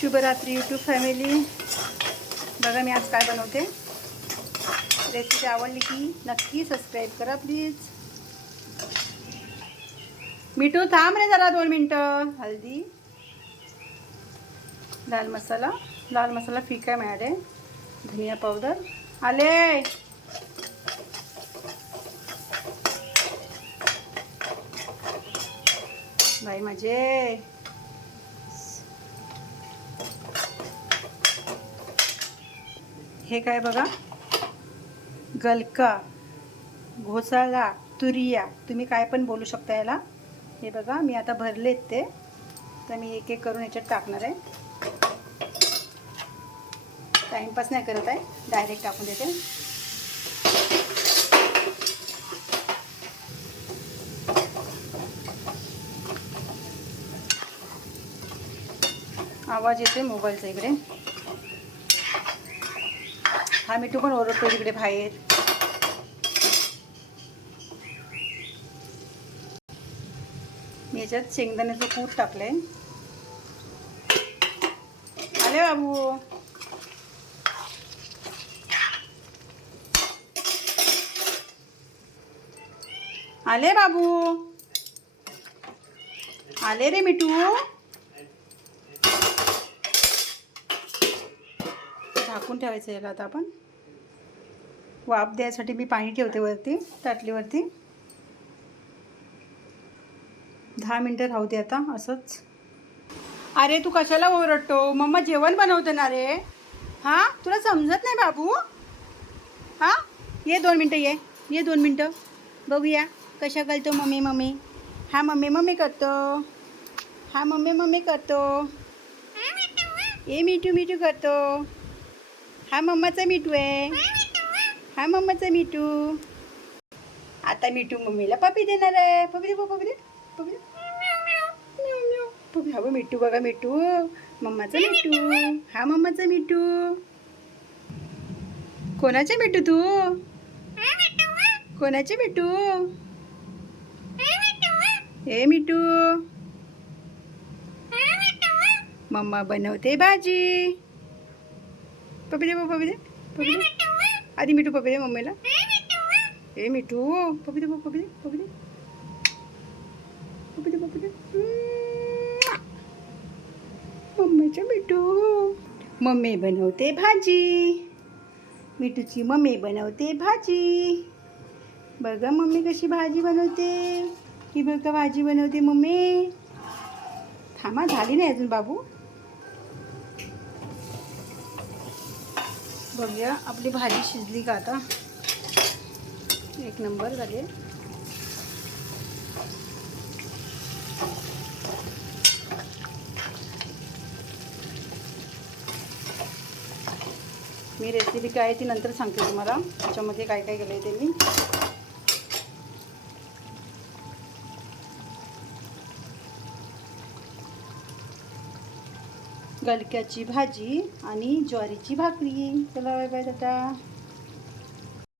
शुभरात्री YouTube family बघा मी आज काय बनवते. रेसिपी आवडली की नक्की सबस्क्राईब करा प्लीज मिठू थांब रे जरा दोन मिनटं. हल्दी. लाल मसाला. लाल मसाला फिका आहे मॅडे धनिया पावडर आले! बाई माझे. हे काय बघा? गलका घोसाळा तुरिया. तुम्ही काय पण बोलू शकता याला. हे बघा मी आता भरलेत ते. तर मी एक एक करून याच्यात टाकणार आहे. टाईमपास नाही करत आहे. डायरेक्ट टाकून देते. आवाज येते मोबाईलचा इकडे. हा मिठू पण ओरडतो तिकडे बाहेर. मी याच्यात शेंगदाण्याचं कूट टाकलंय. आले बाबू. आले बाबू. आले रे मिठू. झाकून ठेवायचं याला आता आपण. वाफ द्यायसाठी मी पाणी ठेवते वरती ताटलीवरती. दहा मिनटं राहू दे आता असंच. अरे तू कशाला ओरडतो? मम्मा जेवण बनवते ना रे. हां? तुला समजत नाही बाबू? हां? ये दोन मिनटं ये. ये दोन मिनटं. बघूया कशा करतो मम्मी मम्मी? हा मम्मी मम्मी करतो. हा मम्मी मम्मी करतो. ए मिठू मिठू करतो. हा मम्माचा मिठू आहे. हा मम्माचा मिठू. आता मिठू मम्मीला पपी देणार आहे. पपी दे पपी दे पपी दे. पपी हा मिठू बघा मिठू. मम्माचा मिठू. हा मम्माचा मिठू. कोणाचे मिठू तू? कोणाचे मिठू? हे मिठू. मम्मा बनवते भाजी. पपी दे पपी दे पपी दे. आधी मिठू पपी दे मम्मीला. हे मिठू. पपी दे पपी दे पपी दे. पपी दे पपी दे. म्वा. मम्मीचं मिठू. मम्मी बनवते भाजी. मिठूची मम्मी बनवते भाजी. बघा मम्मी कशी भाजी बनवते. ही बघा भाजी बनवते मम्मी. थांबा झाली नाही अजून बाबू. बघूया. आपली भाजी शिजली का आता? एक नंबर झाली. मी रेसिपी काय आहे ती नंतर सांगते तुम्हाला. त्याच्यामध्ये काय काय केलं आहे ते मी. गलक्याची भाजी आणि ज्वारीची भाकरी. चला बाय बाय दादा